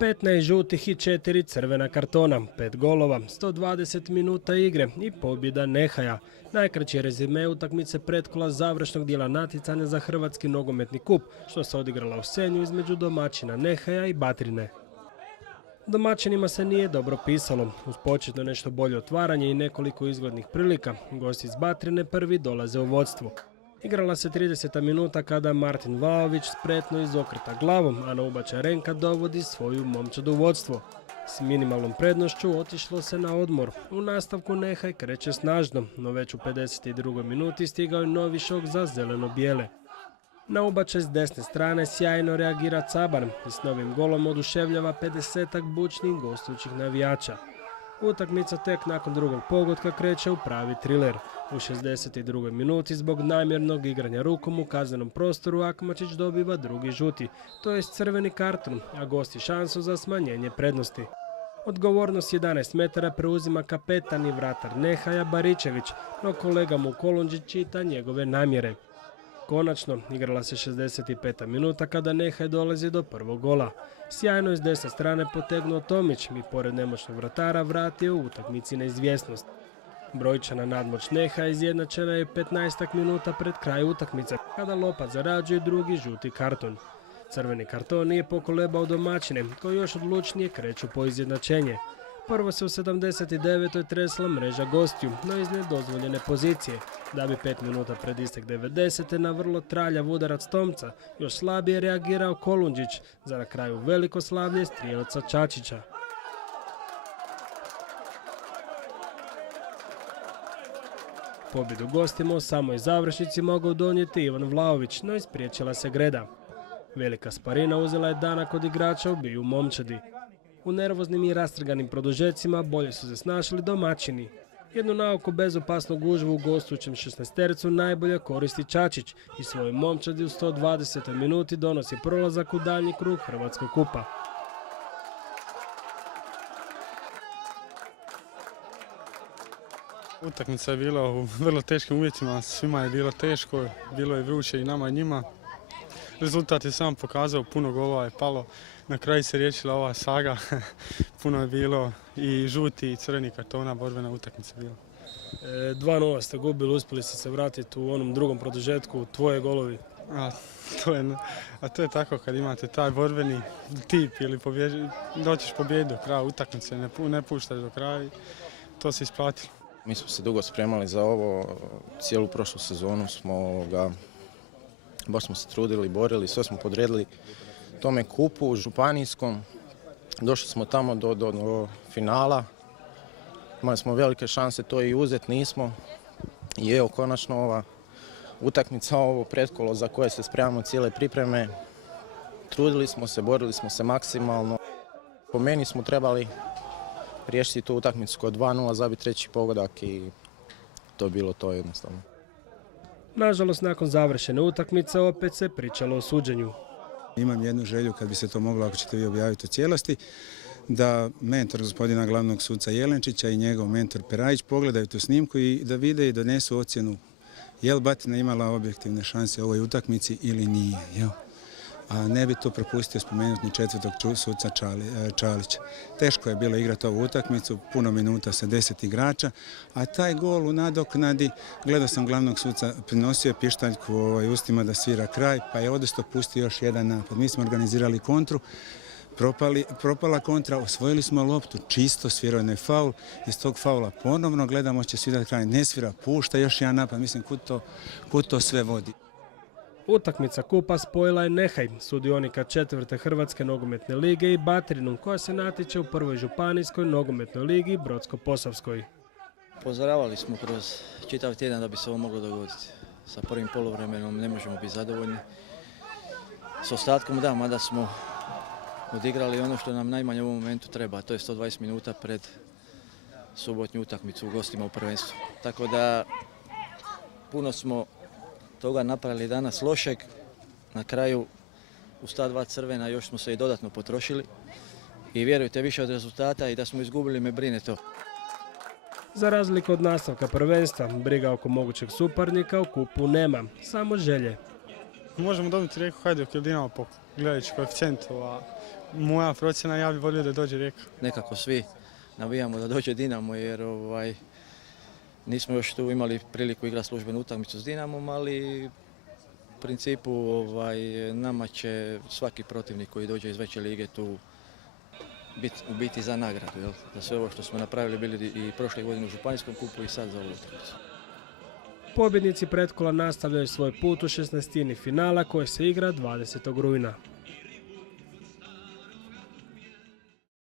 Petnaest žutih i 4 crvena kartona, 5 golova, 120 minuta igre i pobjeda Nehaja. Najkraći rezime utakmice pretkola završnog dijela natjecanja za Hrvatski nogometni kup, što se odigrala u Senju između domaćina Nehaja i Batrine. Domaćinima se nije dobro pisalo. Uz početno nešto bolje otvaranje i nekoliko izglednih prilika, gosti iz Batrine prvi dolaze u vodstvo. Igrala se 30. minuta kada Martin Vlaović spretno izokreta glavom, a na ubačaj Renka dovodi svoju momčad u vodstvo. S minimalnom prednošću otišlo se na odmor. U nastavku Nehaj kreće snažno, no već u 52. minuti stigao je novi šok za zeleno-bijele. Na ubačaj s desne strane sjajno reagira Caban i s novim golom oduševljava 50-ak bučnih gostujućih navijača. Utakmica tek nakon drugog pogotka kreće u pravi triler. U 62. minuti zbog namjernog igranja rukom u kaznenom prostoru Akmačić dobiva drugi žuti, to jest crveni karton, a gosti šansu za smanjenje prednosti. Odgovornost 11 metara preuzima kapetan i vratar Nehaja Baričević, no kolega mu Kolundžić čita njegove namjere. Konačno, igrala se 65. minuta kada Nehaj dolazi do prvog gola. Sjajno je s desne strane potegnuo Tomić i pored nemoćnog vratara vratio u utakmici neizvjesnost. Brojčana nadmoć Nehaja izjednačena je 15 minuta pred kraj utakmice, kada Lopac zarađuje drugi žuti karton. Crveni karton nije pokolebao domaćine, koji još odlučnije kreću po izjednačenje. Prvo se u 79. tresla mreža gostiju, no iz nedozvoljene pozicije, da bi 5 minuta pred istek 90. na vrlo traljav udarac Tomca još slabije reagirao Kolundžić, za na kraju veliko slavlje strijelca Čačića. Pobjedu gostima u samoj završnici mogao donijeti Ivan Vlaović, no ispriječila se greda. Velika sparina uzela je danak od igrača obiju momčadi. U nervoznim i rastrganim produžecima bolje su se snašli domaćini. Jednu naoko bezopasnu gužvu u gostujućem 16-tercu najbolje koristi Čačić i svojoj momčadi u 120. minuti donosi prolazak u daljnji krug Hrvatskog kupa. Utakmica je bila u vrlo teškim uvjetima, svima je bilo teško, bilo je vruće i nama i njima. Rezultat je sam pokazao, puno golova je palo, na kraju se riješila ova saga, puno je bilo i žuti i crveni kartona, borbena utakmica bila. 2-0 ste gubili, uspjeli ste se vratiti u onom drugom produžetku, tvoje golovi. To je tako kad imate taj borbeni tip ili doćeš pobjedi do kraja utakmice, ne puštaš do kraja, to se isplatilo. Mi smo se dugo spremali za ovo, cijelu prošlu sezonu baš smo se trudili, borili, sve smo podredili tome kupu županijskom. Došli smo tamo do finala, imali smo velike šanse to i uzeti, nismo. I evo konačno ova utakmica, ovo pretkolo za koje se spremamo cijele pripreme. Trudili smo se, borili smo se maksimalno. Po meni smo trebali riješiti tu utakmicu kod 2-0, zabiti treći pogodak i to je bilo to jednostavno. Nažalost, nakon završene utakmice opet se pričalo o suđenju. Imam jednu želju, kad bi se to moglo, ako ćete vi objaviti u cijelosti, da mentor gospodina glavnog suca Jelenčića i njegov mentor Perajić pogledaju tu snimku i da vide i donesu ocjenu je li Batina imala objektivne šanse u ovoj utakmici ili nije. A ne bi to propustio spomenuti ni četvrtog suca Čalića. Teško je bilo igrati ovu utakmicu, puno minuta sa 10 igrača, a taj gol u nadoknadi, gledao sam glavnog suca, prinosio je pištaljku ustima da svira kraj, pa je odesto pustio još jedan napad. Mi smo organizirali kontru, propala kontra, osvojili smo loptu, čisto svirao je faul, iz tog faula ponovno gledamo će svirati kraj, ne svira, pušta još jedan napad, mislim kud to sve vodi. Utakmica kupa spojila je Nehaj, sudionika 4. Hrvatske nogometne lige i Batrinu, koja se natječe u prvoj županijskoj nogometnoj ligi Brodsko-Posavskoj. Upozoravali smo kroz čitav tjedan da bi se ovo moglo dogoditi. Sa prvim poluvremenom ne možemo biti zadovoljni. S ostatkom da, mada smo odigrali ono što nam najmanje u ovom momentu treba, a to je 120 minuta pred subotnju utakmicu u gostima u prvenstvu. Tako da puno smo toga napravili danas lošeg. Na kraju uz ta 2 crvena još smo se i dodatno potrošili. I vjerujte, više od rezultata i da smo izgubili me brine to. Za razliku od nastavka prvenstva, briga oko mogućeg suparnika u kupu nema, samo želje. Možemo dobiti Rijeku Hajduk ili Dinamo po gledajući koeficijent. Moja procjena, ja bih volio da dođe Rijeka. Nekako svi navijamo da dođe Dinamo jer nismo još tu imali priliku igrati službenu utakmicu s Dinamom, ali u principu nama će svaki protivnik koji dođe iz veće lige tu biti za nagradu. Jel? Za sve ovo što smo napravili bili i prošle godine u Županijskom kupu i sad za ovu utakmicu. Pobjednici pretkola nastavljaju svoj put u 16. finala koji se igra 20. rujna.